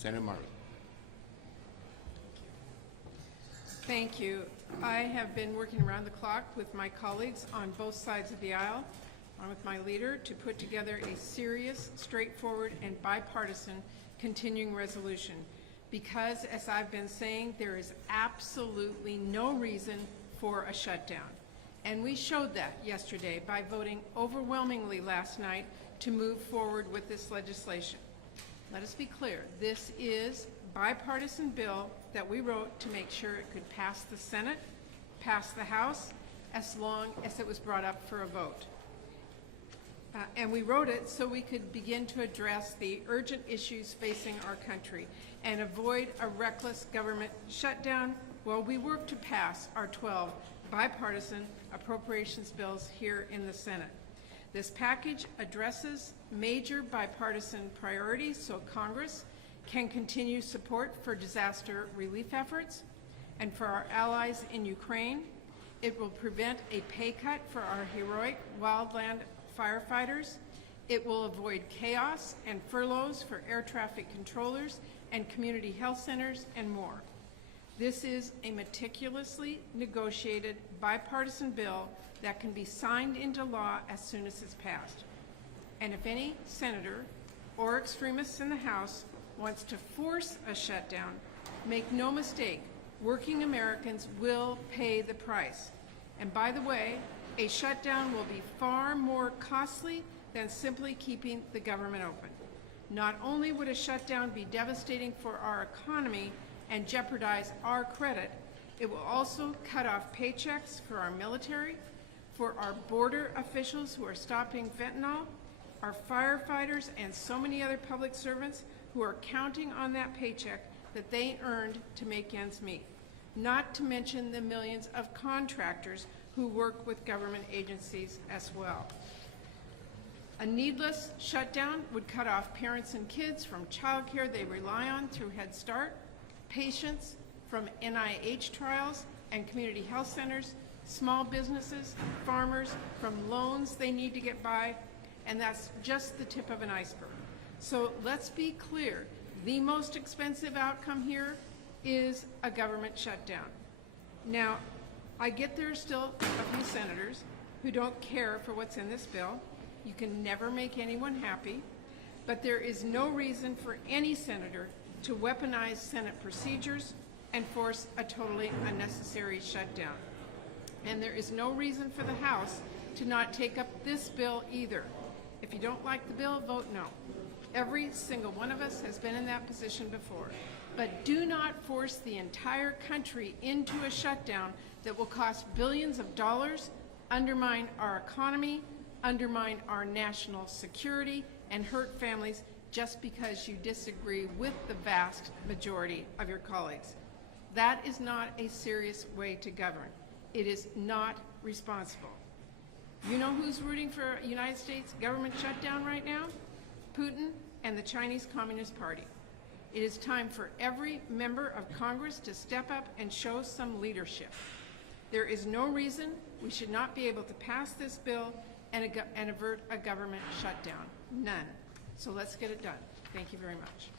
Senator Murray. Thank you. I have been working around the clock with my colleagues on both sides of the aisle, along with my leader, to put together a serious, straightforward, and bipartisan continuing resolution. Because, as I've been saying, there is absolutely no reason for a shutdown. And we showed that yesterday by voting overwhelmingly last night to move forward with this legislation. Let us be clear, this is a bipartisan bill that we wrote to make sure it could pass the Senate, pass the House, as long as it was brought up for a vote. And we wrote it so we could begin to address the urgent issues facing our country and avoid a reckless government shutdown while we work to pass our 12 bipartisan appropriations bills here in the Senate. This package addresses major bipartisan priorities so Congress can continue support for disaster relief efforts and for our allies in Ukraine. It will prevent a pay cut for our heroic wildland firefighters. It will avoid chaos and furloughs for air traffic controllers and community health centers and more. This is a meticulously negotiated bipartisan bill that can be signed into law as soon as it's passed. And if any senator or extremists in the House wants to force a shutdown, make no mistake, working Americans will pay the price. And by the way, a shutdown will be far more costly than simply keeping the government open. Not only would a shutdown be devastating for our economy and jeopardize our credit, it will also cut off paychecks for our military, for our border officials who are stopping fentanyl, our firefighters, and so many other public servants who are counting on that paycheck that they earned to make ends meet, not to mention the millions of contractors who work with government agencies as well. A needless shutdown would cut off parents and kids from childcare they rely on through Head Start, patients from NIH trials and community health centers, small businesses, farmers from loans they need to get by, and that's just the tip of an iceberg. So let's be clear, the most expensive outcome here is a government shutdown. Now, I get there are still a few senators who don't care for what's in this bill. You can never make anyone happy, but there is no reason for any senator to weaponize Senate procedures and force a totally unnecessary shutdown. And there is no reason for the House to not take up this bill either. If you don't like the bill, vote no. Every single one of us has been in that position before. But do not force the entire country into a shutdown that will cost billions of dollars, undermine our economy, undermine our national security, and hurt families just because you disagree with the vast majority of your colleagues. That is not a serious way to govern. It is not responsible. You know who's rooting for a United States government shutdown right now? Putin and the Chinese Communist Party. It is time for every member of Congress to step up and show some leadership. There is no reason we should not be able to pass this bill and avert a government shutdown. None. So let's get it done. Thank you very much.